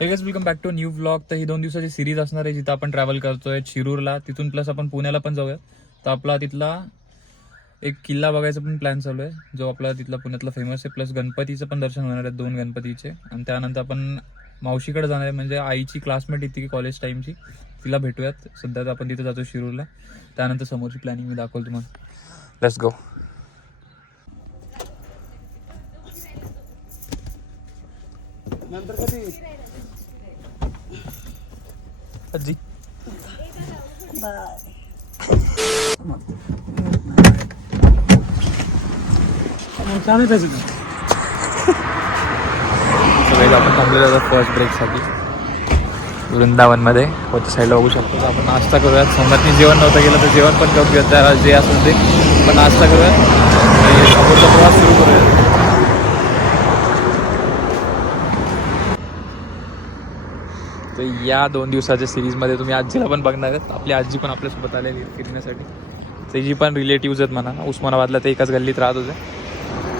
हे guys welcome back to new vlog. तर ही 2 दिवसाची सिरीज असणार आहे जिथं आपण ट्रॅव्हल करतोय शिरूरला. तिथून प्लस आपण पुण्याला पण जाऊया. तर आपला तिथला एक किल्ला बघायचा पण प्लॅन चालू आहे जो आपला तिथला पुण्यातला फेमस आहे. प्लस गणपतीचं पण दर्शन होणार आहे 2 गणपतीचे. आणि त्यानंतर आपण मावशीकडे जाणार आहे म्हणजे आईची क्लासमेट येते की कॉलेज टाईमची, तिला भेटूयात. सध्या तर आपण तिथे जातो शिरूरला. त्यानंतर समोरची प्लॅनिंग मी दाखवतो तुम्हाला. Let's go. नंतर कधी आजी आपण थांबलेलो होतो फर्स्ट ब्रेकसाठी वृंदावनमध्ये. होत्या साईडला बघू शकतो. तर आपण नाश्ता करूयात. सोमनाथनी जेवण नव्हतं केलं तर जेवण पण करूयात, त्याला जे असेल ते. पण नाश्ता करूयात आणि समोरचा प्रवास सुरू करूयात. तर या 2 दिवसाच्या सिरीजमध्ये तुम्ही आजीला पण बघणार आहेत. आपली आजी पण आपल्यासोबत आलेली फिरण्यासाठी. त्याची पण रिलेटिव्ज आहेत म्हणा, उस्मानाबादला ते एकाच गल्लीत राहत होते.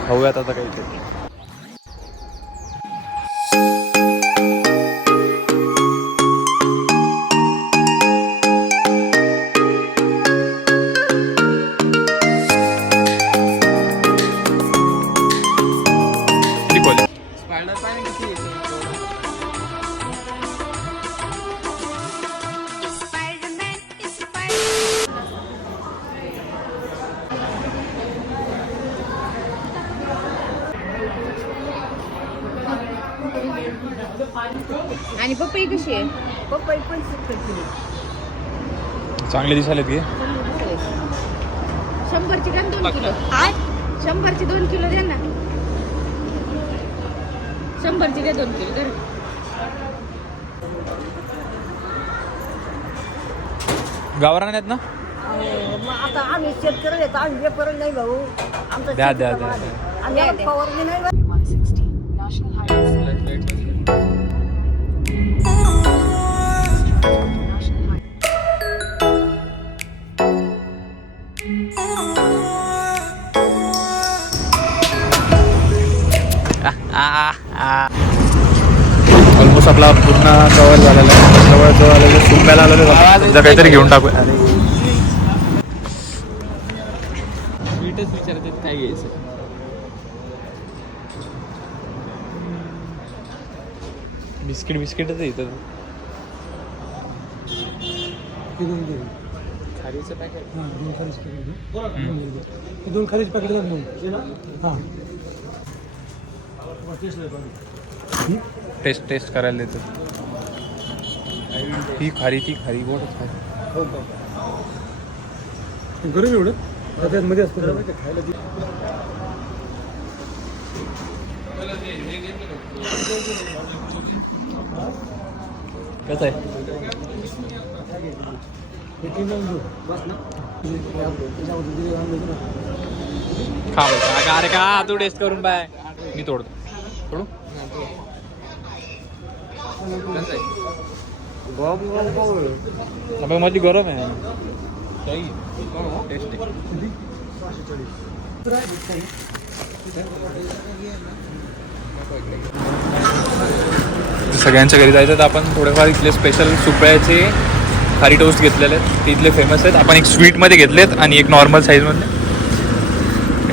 खाऊयात आता काहीतरी. आणि पपई कशी आहे? पपई 50 रुपये किलो. चांगले दिसायलेत की 100ची द्या 2 किलो. 100ची 2 किलो द्या ना. 100ची द्या 2 किलो तर. गावरान आहेत ना? मग आता आम्ही शेतकरी येतो, आम्ही व्यापारी नाही भाऊ. आमचा द्या द्या शेतीचा द्या माल आहे. आम्ही फवारणी नाही बा. ऑलमोस्ट आपला पूर्ण कव्हर झालेला आहे. जवळ आलेलं सुंब्याला आलेलं काहीतरी घेऊन टाकू. स्वीटच विचारतात काय घ्यायचं. बिस्किटच आहे इथं. खारीचं पॅकेट. 2 खारीचे पॅकेट टेस्ट करायला देतो. ही खारी ती खारी गोडच खारी. गरम एवढं त्यात मध्ये असतं खायला. कसं आहे? खा अरे का तू टेस्ट करून बाय. मी तोडतो. माझी गरम आहे. सगळ्यांच्या घरी जायचं तर आपण थोडेफार इथले स्पेशल सुप्याचे खारी टोस्ट घेतलेले आहेत. ते इथले फेमस आहेत. आपण एक स्वीटमध्ये घेतलेत आणि एक नॉर्मल साईजमध्ये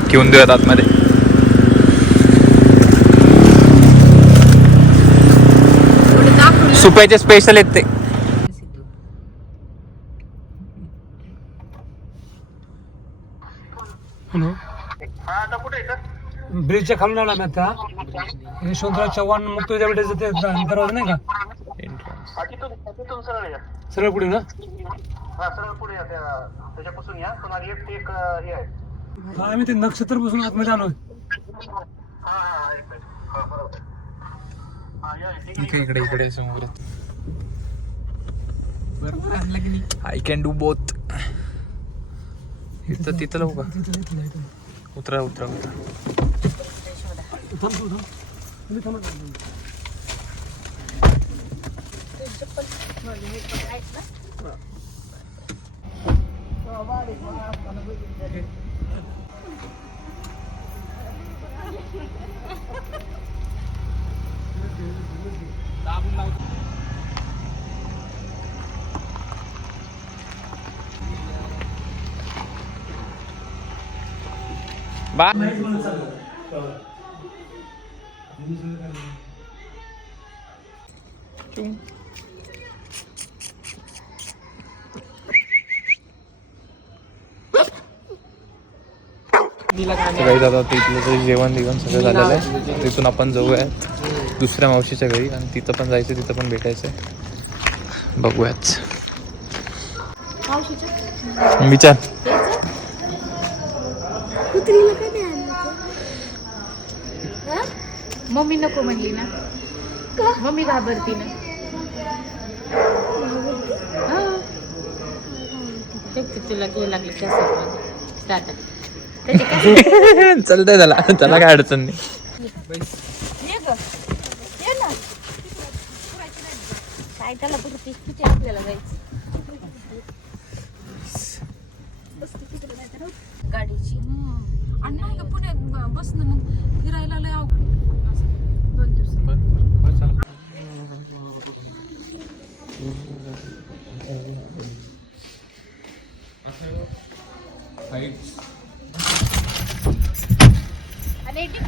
घेऊन देऊयात आतमध्ये. सुप्याचे स्पेशल आहेत ते. ब्रिजच्या खालून आला मी आता. यशवंतराव चव्हाण मुक्त विद्यापीठाचं ते दरवाजा नाही का, सरळ पुढे ना. सरळ पुढे या, त्याच्यापासून या. पण एक हे आहे. आम्ही ते नक्षत्र पासून आतमध्ये आलोय. इकडे समोर. I can do both. तिथं लावू का? उतरा. दाबून लावतो. बा काही दादा तिथलं जेवण बिवण सगळं झालेलं आहे. तिथून आपण जाऊया दुसऱ्या मावशीच्या घरी आणि तिथं पण जायचं, तिथं पण भेटायचं आहे. बघूयाच विचार. मम्मी नको म्हणली ना, मम्मी घाबरती ना. तुला घे लागली चालतंय त्याला, त्याला काय अडचण नाही. काय त्याला किती आपल्याला जायचं गाडीची आणि नाही का पुण्यात बसणं मग फिरायला लय अवघड. 2 दिवस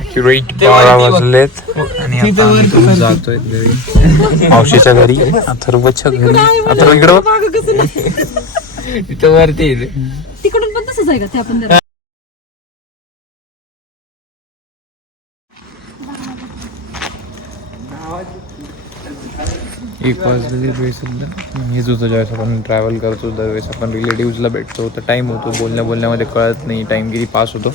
Accurate 12 वाजलेत आणि आता आम्ही इथून जातोय घरी, मावशीच्या घरी, अथर्वच्या घरी. अथर्व इकडं बघ. तिथं वरती तिकडून पण तसंच आहे का ते आपण जरा. 1 वाजलेली वेळ सुद्धा. हेच होतं ज्यावेळेस आपण ट्रॅव्हल करतो, त्यावेळेस आपण रिलेटिव्सला भेटतो तर टाईम होतो, बोलण्यामध्ये कळत नाही टाईम किती पास होतो.